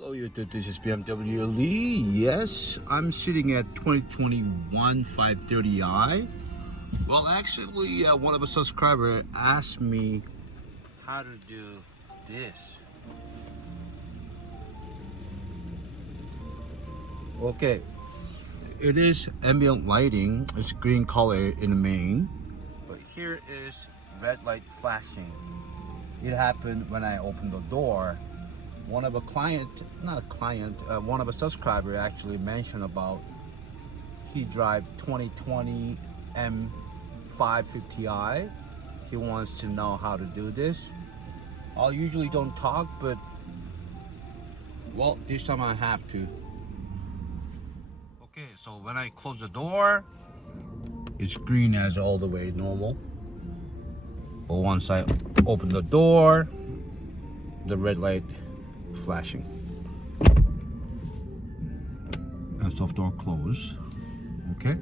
Hello YouTube, this is BMW Lee. Yes, I'm sitting at 2021 530i. Well, actually, one of a subscriber asked me how to do this. Okay, it is ambient lighting. It's green color in the main, but here is red light flashing. It happened when I opened the door. One of a subscriber actually mentioned about he drive 2020 M550i. He wants to know how to do this. I usually don't talk, but well, this time I have to. Okay, so when I close the door, it's green as all the way normal. But once I open the door, the red light flashing. And soft door close. Okay.